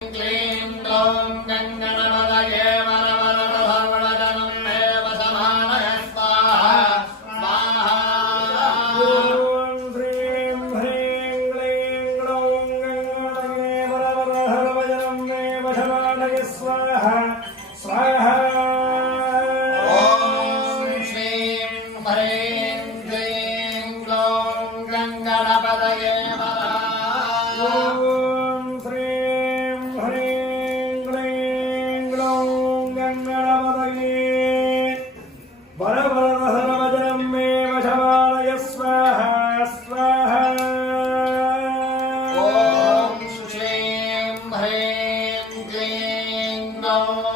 क्लीं ग्लौं गङ्गणपतये वरवरदधवळजनं मे वसमानय स्वाहा स्वाहा। ॐ श्रीं ह्रीं क्लीं ग्लौं गङ्गणपतये वरवरदधवळजनं मे वसमानय स्वाहा स्वाहा। ॐ श्रीं ह्रीं क्लीं ग्लौं गङ्गणपतये वरवरदधवळजनं मे वशमानय स्वाहा स्वाहा। ॐ श्रीं ह्रीं क्लीं ग्लौं